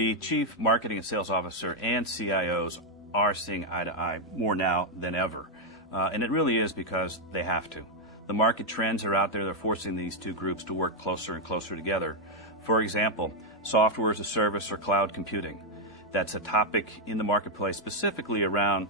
the Chief Marketing and Sales Officer and CIOs are seeing eye to eye more now than ever. And it really is because they have to. The market trends are out there. They're forcing these two groups to work closer and closer together. For example, software as a service or cloud computing. That's a topic in the marketplace specifically around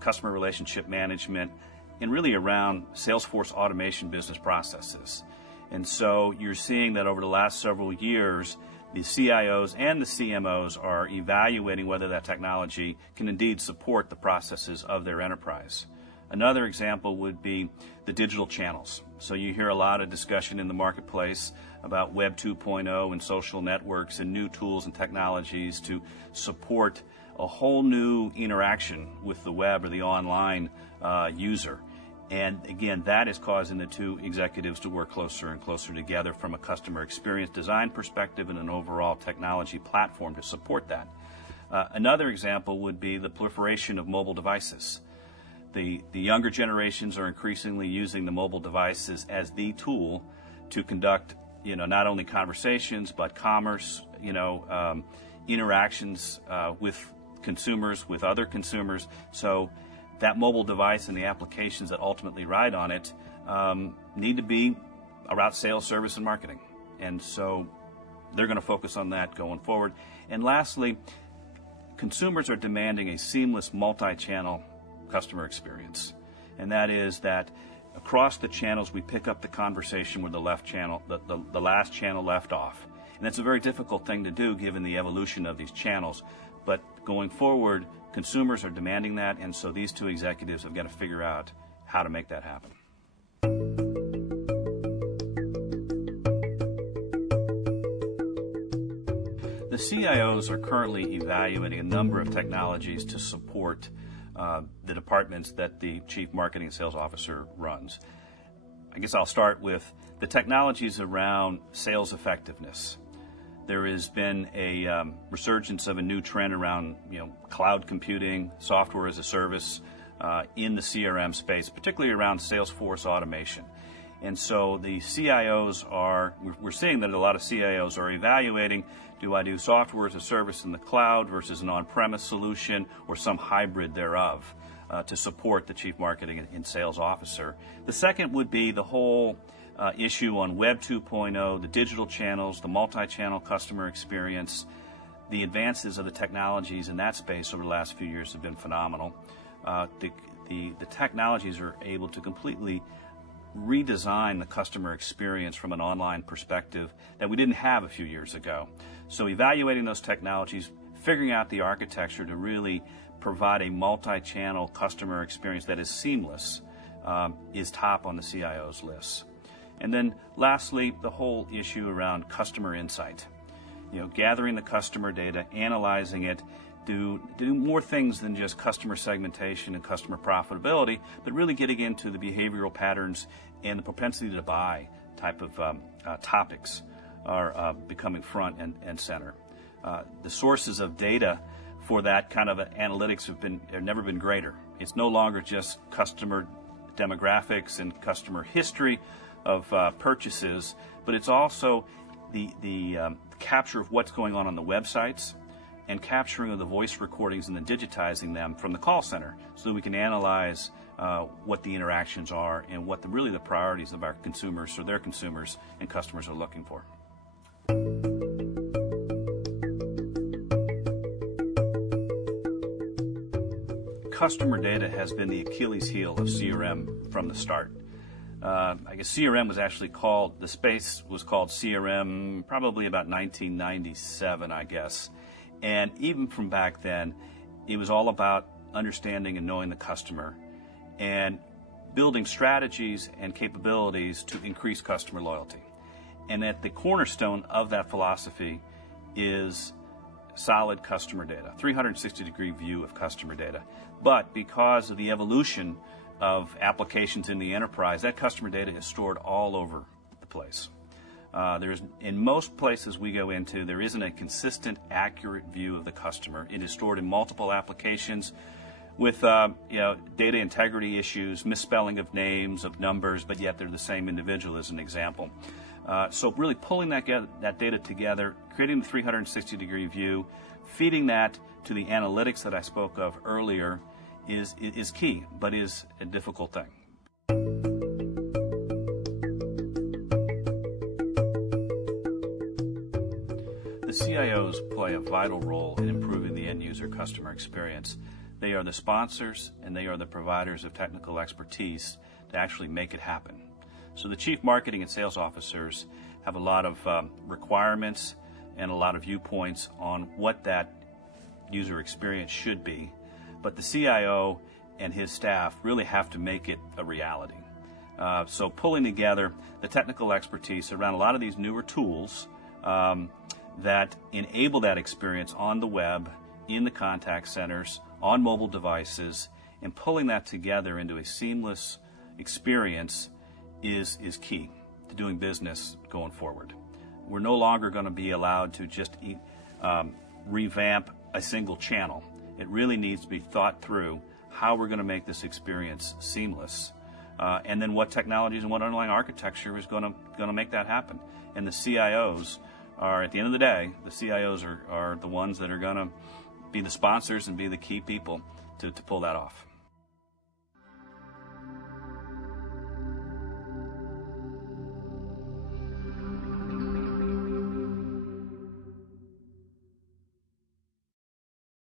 customer relationship management and really around Salesforce automation business processes. And so you're seeing that over the last several years, the CIOs and the CMOs are evaluating whether that technology can indeed support the processes of their enterprise. Another example would be the digital channels. So you hear a lot of discussion in the marketplace about Web 2.0 and social networks and new tools and technologies to support a whole new interaction with the web or the online user. And again, that is causing the two executives to work closer and closer together from a customer experience design perspective and an overall technology platform to support that. Another example would be the proliferation of mobile devices. The younger generations are increasingly using the mobile devices as the tool to conduct, not only conversations, but commerce, interactions with consumers, with other consumers. So that mobile device and the applications that ultimately ride on it need to be around sales, service, and marketing. And so they're going to focus on that going forward. And lastly, consumers are demanding a seamless multi-channel customer experience. And that is that across the channels we pick up the conversation where the last channel left off. And that's a very difficult thing to do given the evolution of these channels. But going forward, consumers are demanding that, and so these two executives have got to figure out how to make that happen. The CIOs are currently evaluating a number of technologies to support the departments that the Chief Marketing and Sales Officer runs. I guess I'll start with the technologies around sales effectiveness. There has been a resurgence of a new trend around cloud computing, software as a service in the CRM space, particularly around Salesforce automation. And so the CIOs we're seeing that a lot of CIOs are evaluating, do I do software as a service in the cloud versus an on-premise solution or some hybrid thereof to support the Chief Marketing and Sales Officer. The second would be the whole issue on Web 2.0, the digital channels, the multi-channel customer experience. The advances of the technologies in that space over the last few years have been phenomenal. The technologies are able to completely redesign the customer experience from an online perspective that we didn't have a few years ago. So evaluating those technologies, figuring out the architecture to really provide a multi-channel customer experience that is seamless is top on the CIO's list. And then lastly, the whole issue around customer insight. Gathering the customer data, analyzing it, do more things than just customer segmentation and customer profitability, but really getting into the behavioral patterns and the propensity to buy type of topics are becoming front and center. The sources of data for that kind of analytics have never been greater. It's no longer just customer demographics and customer history of purchases, but it's also the capture of what's going on the websites and capturing of the voice recordings and then digitizing them from the call center so that we can analyze what the interactions are and what really the priorities of our consumers or their consumers and customers are looking for. Customer data has been the Achilles heel of CRM from the start. I guess CRM was actually called, the space was called CRM probably about 1997, I guess. And even from back then, it was all about understanding and knowing the customer and building strategies and capabilities to increase customer loyalty. And at the cornerstone of that philosophy is solid customer data, 360-degree view of customer data. But because of the evolution of applications in the enterprise, that customer data is stored all over the place. In most places we go into, there isn't a consistent, accurate view of the customer. It is stored in multiple applications with data integrity issues, misspelling of names, of numbers, but yet they're the same individual as an example. So really pulling that data together, creating the 360-degree view, feeding that to the analytics that I spoke of earlier is key, but is a difficult thing. The CIOs play a vital role in improving the end-user customer experience. They are the sponsors and they are the providers of technical expertise to actually make it happen. So the chief marketing and sales officers have a lot of requirements and a lot of viewpoints on what that user experience should be, but the CIO and his staff really have to make it a reality. So pulling together the technical expertise around a lot of these newer tools that enable that experience on the web, in the contact centers, on mobile devices, and pulling that together into a seamless experience is key to doing business going forward. We're no longer going to be allowed to just revamp a single channel. It really needs to be thought through how we're going to make this experience seamless, and then what technologies and what underlying architecture is going to make that happen. And the CIOs are, at the end of the day, the CIOs are the ones that are going to be the sponsors and be the key people to pull that off.